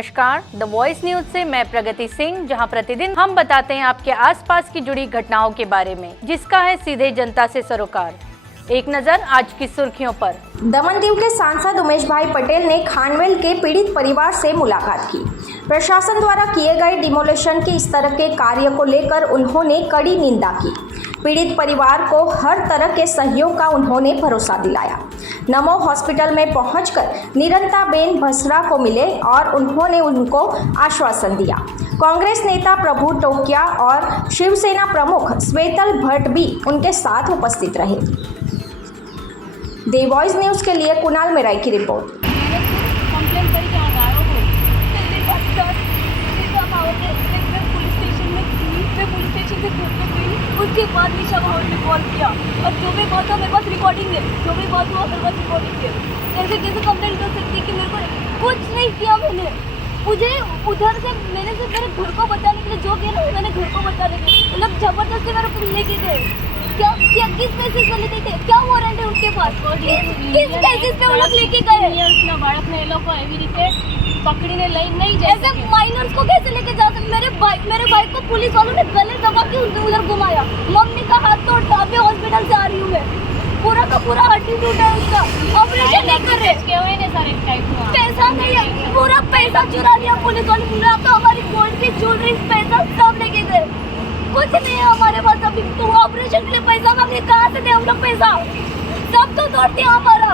नमस्कार, the voice news से मैं प्रगति सिंह, जहां प्रतिदिन हम बताते हैं आपके आसपास की जुड़ी घटनाओं के बारे में, जिसका है सीधे जनता से सरोकार। एक नजर आज की सुर्खियों पर। दमनदीव के सांसद उमेश भाई पटेल ने खानवेल के पीड़ित परिवार से मुलाकात की। प्रशासन द्वारा किए गए डिमोलेशन के इस तरह के कार्य को लेकर उन्होंने कड़ी निंदा की। पीड़ित परिवार को हर तरह के सहयोग का उन्होंने भरोसा दिलाया। नमो हॉस्पिटल में पहुंचकर निरंताबेन भसरा को मिले और उन्होंने उनको आश्वासन दिया। कांग्रेस नेता प्रभु टोकिया और शिवसेना प्रमुख श्वेतल भट्ट भी उनके साथ उपस्थित रहे। द वॉइस न्यूज के लिए कुणाल मेराई की रिपोर्ट। उसके बाद निशा भाव ने कॉल किया और जो भी बात हुआ मेरे पास रिकॉर्डिंग है, जो भी बात हुआ मेरे पास रिकॉर्डिंग है। कैसे कैसे कंप्लेंट कर सकती है कि मेरे को कुछ नहीं किया मैंने। मुझे उधर से मैंने सिर्फ मेरे घर को बचाने के लिए जो किया ना, मैंने घर को बचाने के लिए मतलब जबरदस्ती मेरे को लेके गए। क्या क्या किस बेसिस पे लेके गए? क्या वारंट है उनके पास? किस बेसिस पे वो लोग लेके गए? बालक ने लोग को एवी रीते पकड़ीने लई नहीं जाए। ऐसे माइनर्स को कैसे लेके जा सकते? मेरे भाई को पुलिस वालों ने गले दबा के उधर घुमाया। मम्मी का हाथ तोड़ था, अभी हॉस्पिटल से आ रही हूँ मैं। पूरा का पूरा हड्डी टूटा है उसका, ऑपरेशन नहीं कर रहे। सारे पैसा नहीं है, पूरा पैसा चुरा लिया पुलिस वाले। पूरा तो हमारी गोल्ड की ज्वेलरी पैसा सब लेके गए। कुछ नहीं है हमारे पास अभी। तो ऑपरेशन के लिए पैसा मांगे, कहाँ से दे हम लोग पैसा? सब तो तोड़ दिया हमारा।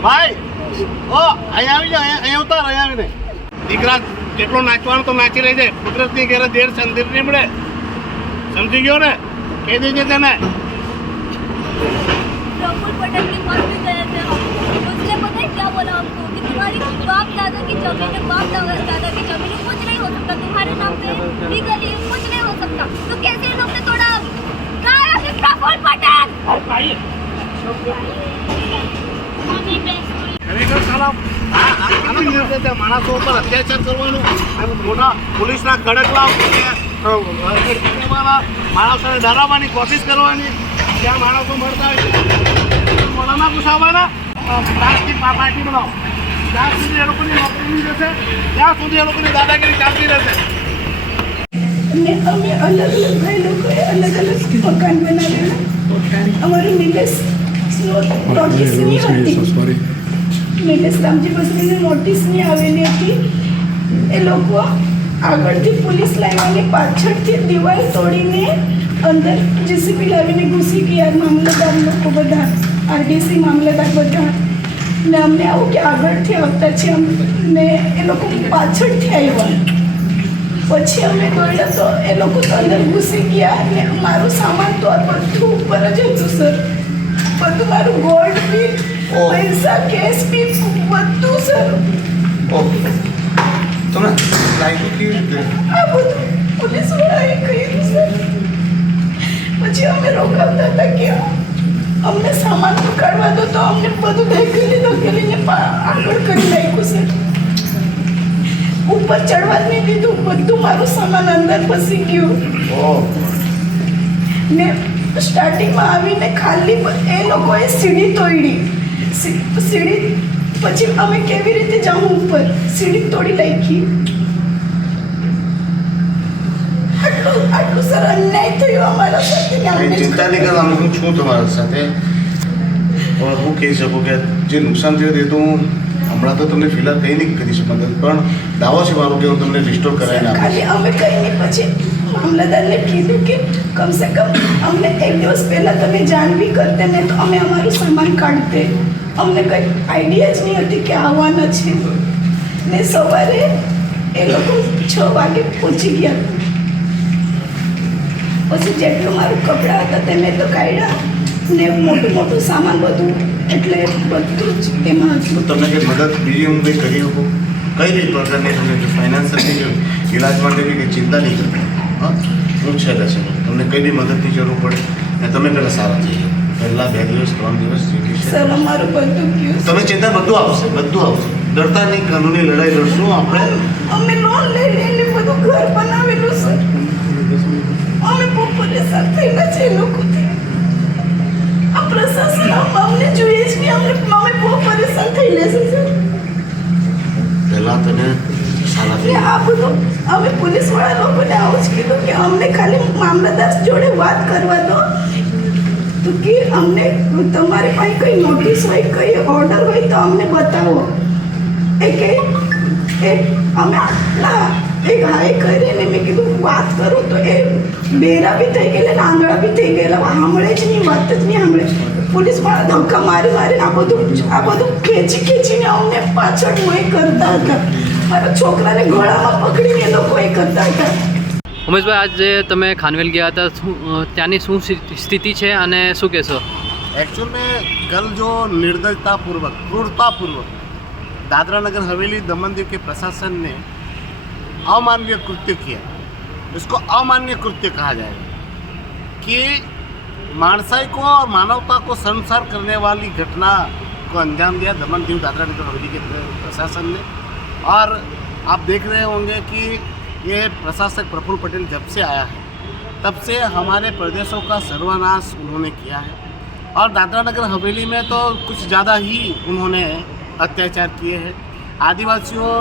ભાઈ ઓ અહીં આવી જા, અહીં ઉતાર, અહીં આવીને દીકરા જેટલો નાચવાનું તો નાચી રહી જાય. કુદરતની ઘેરે દેર સંદીર નહીં મળે, સમજી ગયો ને? કહી દેજે તને. प्रफुल्ल पटेल के पास भी गए थे हम। उसने पता है क्या बोला हमको कि तुम्हारी बाप दादा की जमीन है, बाप दादा की जमीन है, कुछ नहीं हो सकता तुम्हारे नाम पे भी गली है, कुछ नहीं हो सकता। तो कैसे इन लोग ने तोड़ा? कहाँ है प्रफुल्ल पटेल? ખરેખર સાલા આનો નિર્ણય છે માણસો ઉપર અત્યાચાર કરવાનો અને મોટા પોલીસના કડક લાવ માણસોને ડરાવવાની કોશિશ કરવાની. જ્યાં માણસો મળતા હોય છે મોડામાં ઘુસાવવાના, પ્લાસ્ટિક પાર્ટી બનાવો. જ્યાં સુધી એ લોકોની નોકરી નહીં રહેશે ત્યાં સુધી એ લોકોની દાદાગીરી ચાલતી રહેશે. અમે અલગ અલગ ભાઈ લોકોએ અલગ અલગ મકાન બનાવેલા. અમારું નિલેશ નોટિસની હતી. નિલેશ રામજી બસરીને નોટિસની આવેલી હતી. એ લોકો આગળથી પોલીસ લાવીને પાછળથી દિવાલ તોડીને અંદર જેસીબી લાવીને ઘૂસી ગયા. મામલતદાર લોકો બધા, આરડીસી મામલતદાર બધા. ને અમને આવું કે આગળથી આવતા છે અમને એ લોકો પાછળથી આવ્યા. પછી અમે દોડ્યા તો એ લોકો તો અંદર ઘૂસી ગયા અને મારું સામાન તો આ બધું ઉપર જ હતું સર. બધું મારું ગોલ્ડ બી, પૈસા, કેશ બી બધું સર. તમે લાઈટો કેવી રીતે? આ બધું પોલીસવાળાએ કર્યું સર. પછી અમે રોકાવતા હતા કે અમને સામાન તો કાઢવા દો, તો અમને બધું ધકેલીને આગળ કરી નાખ્યું સર. ઉપર ચડવા જ નહીં દીધું, બધું મારું સામાન અંદર ફસી ગયું. ને સ્ટાર્ટિંગમાં આવીને ખાલી એ લોકોએ સીડી તોડી. સીડી પછી અમે કેવી રીતે જાઉં ઉપર? સીડી તોડી નાખી. આટલું સર અન્યાય થયો અમારા સાથે. ચિંતા નહીં કરો, હું છું તમારા સાથે. હું કહી શકું કે જે નુકસાન થયું એ તો હું હમણાં તો તમને ફિલહાલ કંઈ નહીં કરી શકું, પણ દાવો છે મારો કે હું તમને રિસ્ટોર કરાવીને આપું. ખાલી અમે કંઈ નહીં. પછી મામલતદારને કીધું કે કમસે કમ અમને એક દિવસ પહેલાં તમે જાણ બી કરતે ને તો અમે અમારું સામાન કાઢતે. અમને કંઈ આઈડિયા જ નહીં હતી કે આવવાના છે. ને સવારે એ લોકો 6 વાગે પહોંચી ગયા. પછી જેટલું મારું કપડાં હતા તે મેં તો કાઢ્યા ને મોટું સામાન બધું, એટલે બધું જ એમાં હતું. તમને કંઈ મદદ બીજી હું કંઈ કરી શકું? કઈ રીતે પ્રકારની તમને ફાઇનાન્સની ઇલાજ માટે બી કંઈ ચિંતા નહીં કરતા. હા, હું છે તમને કંઈ બી મદદની જરૂર પડે ને તમે પહેલાં સારા થઈ જાઓ. પહેલાં 2 દિવસ 3 દિવસ સર અમારું બધું ગયું. તમે ચિંતા, બધું આવશે, બધું આવશે. ડરતા નહીં, કાનૂની લડાઈ લડશું આપણે. અમે લોન લઈને બધું ઘર બનાવેલું સર. અમે બહુ પરેશાન થયેલા છે એ લોકોથી. આ પ્રશાસન અમને જોઈએ જ નહીં. અમે બહુ પરેશાન થઈ લેશે સર. અમે પોલીસવાળા લોકોને આવું જ કીધું કે અમને ખાલી મામલતદાર જોડે વાત કરવા દો, તો કે અમને તમારી પાસે કંઈ નોટિસ હોય, કંઈ ઓર્ડર હોય તો અમને બતાવો. અમે આટલા હાઈ કરીને મેં કીધું વાત કરું તો એ બેરા બી થઈ ગયેલા ને આંધળા બી થઈ ગયેલા, સાંભળે જ નહીં, વાત જ નહીં સાંભળે. પોલીસવાળા ધક્કા મારી મારીને આ બધું ખેંચીને અમને પાછળ મોય કરતા હતા. મારા છોકરાને ગળામાં પકડીને એ લોકો એ કરતા હતા. ઉમેશભાઈ, આજ જે તમે ખાનવેલ ગયા હતા, ત્યાંની શું સ્થિતિ છે અને શું કહેશો? एक्चुअल में कल जो निर्दयतापूर्वक क्रूरतापूर्वक दादरा नगर हवेली दमन दीव के प्रशासन ने अमानवीय कृत्य किया, इसको अमान्य कृत्य कहा जाएगा कि मानसाई को और मानवता को शर्मसार करने वाली घटना को अंजाम दिया दमन दीव दादरा नगर हवेली के प्रशासन ने। और आप देख रहे होंगे कि ये प्रशासक प्रफुल्ल पटेल जब से आया है तब से हमारे प्रदेशों का सर्वनाश उन्होंने किया है। और दादरा नगर हवेली में तो कुछ ज़्यादा ही उन्होंने अत्याचार किए हैं। आदिवासियों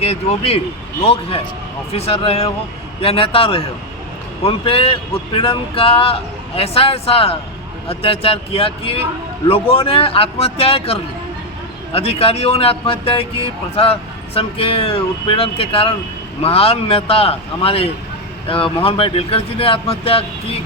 के जो भी लोग हैं, ऑफिसर रहे हो या नेता रहे हो, उन पे उत्पीड़न का ऐसा अत्याचार किया कि लोगों ने आत्महत्याएं कर ली, अधिकारियों ने आत्महत्याएं की। प्रशासन के उत्पीड़न के कारण महान नेता हमारे मोहन भाई डेलकर जी ने आत्महत्या की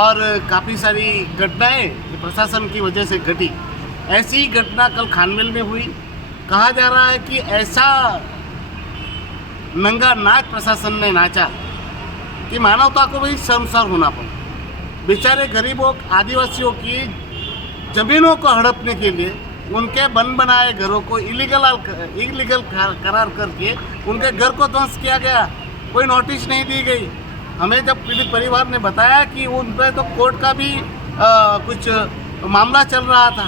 और काफ़ी सारी घटनाएं प्रशासन की वजह से घटी। ऐसी ही घटना कल खानवेल में हुई। कहा जा रहा है कि ऐसा नंगा नाच प्रशासन ने नाचा कि मानवता को भी शर्मसार होना पड़ा। बेचारे गरीबों आदिवासियों की ज़मीनों को हड़पने के लिए उनके बन बनाए घरों को इलीगल करार करके उनके घर को ध्वंस किया गया, कोई नोटिस नहीं दी गई। हमें जब पीड़ित परिवार ने बताया कि उन पर तो कोर्ट का भी कुछ मामला चल रहा था,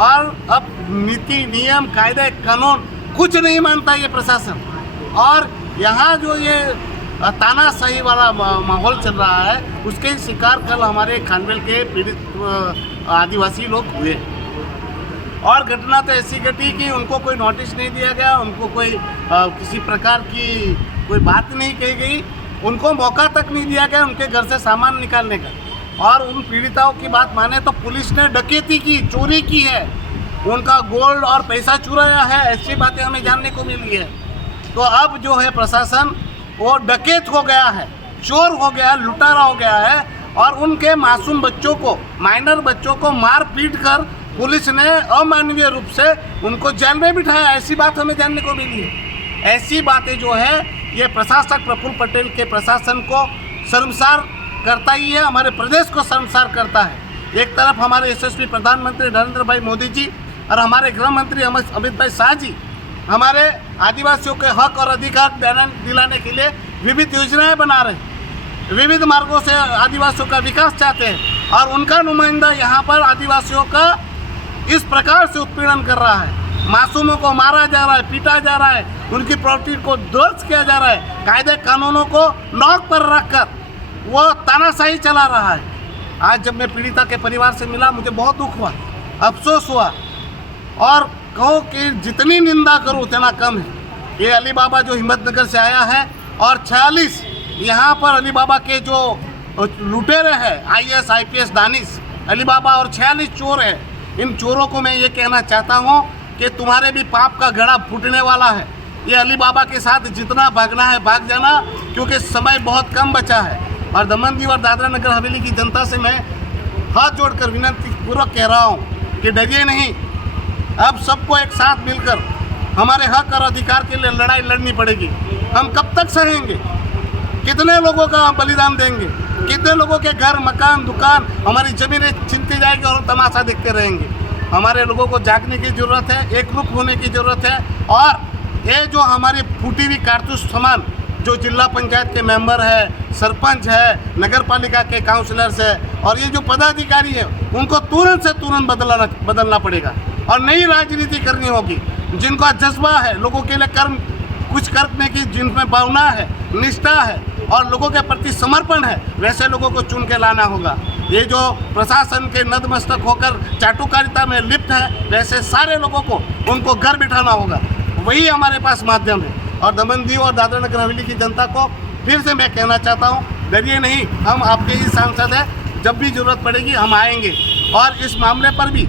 और अब नीति नियम कायदे कानून कुछ नहीं मानता ये प्रशासन। और यहाँ जो ये तानाशाही वाला माहौल चल रहा है उसके शिकार कल हमारे खानवेल के पीड़ित आदिवासी लोग हुए। और घटना तो ऐसी घटी कि उनको कोई नोटिस नहीं दिया गया, उनको कोई किसी प्रकार की कोई बात नहीं कही गई, उनको मौका तक नहीं दिया गया उनके घर से सामान निकालने का। और उन पीड़िताओं की बात माने तो पुलिस ने डकैती की, चोरी की है, उनका गोल्ड और पैसा चुराया है, ऐसी बातें हमें जानने को मिली है। तो अब जो है प्रशासन वो डकैत हो गया है, चोर हो गया, लुटारा हो गया है। और उनके मासूम बच्चों को, माइनर बच्चों को मार पीट कर पुलिस ने अमानवीय रूप से उनको जेल में बिठाया, ऐसी बात हमें जानने को मिली है। ऐसी बातें जो है ये प्रशासक प्रफुल्ल पटेल के प्रशासन को शर्मसार करता ही है, हमारे प्रदेश को शर्मसार करता है। एक तरफ हमारे यशस्वी प्रधानमंत्री नरेंद्र भाई मोदी जी और हमारे गृह मंत्री अमित भाई शाह जी हमारे आदिवासियों के हक और अधिकार दिलाने के लिए विविध योजनाएं बना रहे हैं, विविध मार्गों से आदिवासियों का विकास चाहते हैं। और उनका नुमाइंदा यहाँ पर आदिवासियों का इस प्रकार से उत्पीड़न कर रहा है, मासूमों को मारा जा रहा है, पीटा जा रहा है, उनकी प्रॉपर्टी को ध्वस्त किया जा रहा है, कायदे कानूनों को नोक पर रखकर वो तानाशाही चला रहा है। आज जब मैं पीड़िता के परिवार से मिला मुझे बहुत दुख हुआ, अफसोस हुआ, और कहो कि जितनी निंदा करूँ उतना कम है। ये अली बाबा जो हिम्मतनगर से आया है और 46 यहाँ पर अली बाबा के जो लुटेरे हैं, IAS IPS दानिश अली बाबा और 46 चोर हैं, इन चोरों को मैं ये कहना चाहता हूँ कि तुम्हारे भी पाप का घड़ा फूटने वाला है। ये अली बाबा के साथ जितना भागना है भाग जाना, क्योंकि समय बहुत कम बचा है। और दमन दीव और दादरा नगर हवेली की जनता से मैं हाथ जोड़कर विनती पूर्वक कह रहा हूँ कि डरिए नहीं, अब सबको एक साथ मिलकर हमारे हक और अधिकार के लिए लड़ाई लड़नी पड़ेगी। हम कब तक सहेंगे? कितने लोगों का हम बलिदान देंगे? कितने लोगों के घर, मकान, दुकान, हमारी ज़मीनें छीनती जाएगी और हम तमाशा देखते रहेंगे? हमारे लोगों को जागने की ज़रूरत है, एकरूप होने की ज़रूरत है। और ये जो हमारी फूटी हुई कारतूस समान जो जिला पंचायत के मेंबर है, सरपंच है, नगर पालिका के काउंसलर्स है और ये जो पदाधिकारी है, उनको तुरंत से तुरंत बदलना पड़ेगा और नई राजनीति करनी होगी। जिनका जज्बा है, लोगों के लिए कुछ करने की जिनमें भावना है, निष्ठा है और लोगों के प्रति समर्पण है, वैसे लोगों को चुन के लाना होगा। ये जो प्रशासन के नतमस्तक होकर चाटुकारिता में लिप्त है, वैसे सारे लोगों को उनको घर बिठाना होगा। वही हमारे पास माध्यम है। और दमन दीव और दादरा नगर हवेली की जनता को फिर से मैं कहना चाहता हूँ, डरिए नहीं, हम आपके ही सांसद हैं, जब भी जरूरत पड़ेगी हम आएंगे। और इस मामले पर भी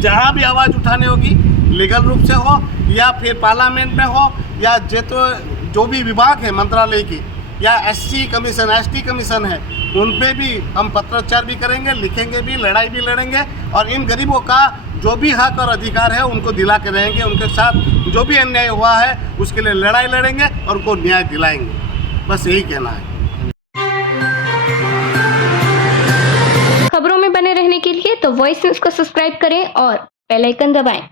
जहाँ भी आवाज़ उठानी होगी, लीगल रूप से हो या फिर पार्लियामेंट में हो या जो भी विभाग है मंत्रालय की या SC कमीशन ST कमीशन है, उन पे भी हम पत्राचार भी करेंगे, लिखेंगे भी, लड़ाई भी लड़ेंगे और इन गरीबों का जो भी हक और अधिकार है उनको दिला के रहेंगे। उनके साथ जो भी अन्याय हुआ है उसके लिए लड़ाई लड़ेंगे और उनको न्याय दिलाएंगे। बस यही कहना है। खबरों में बने रहने के लिए तो वॉइस न्यूज को सब्सक्राइब करें और बेल आइकन दबाएं।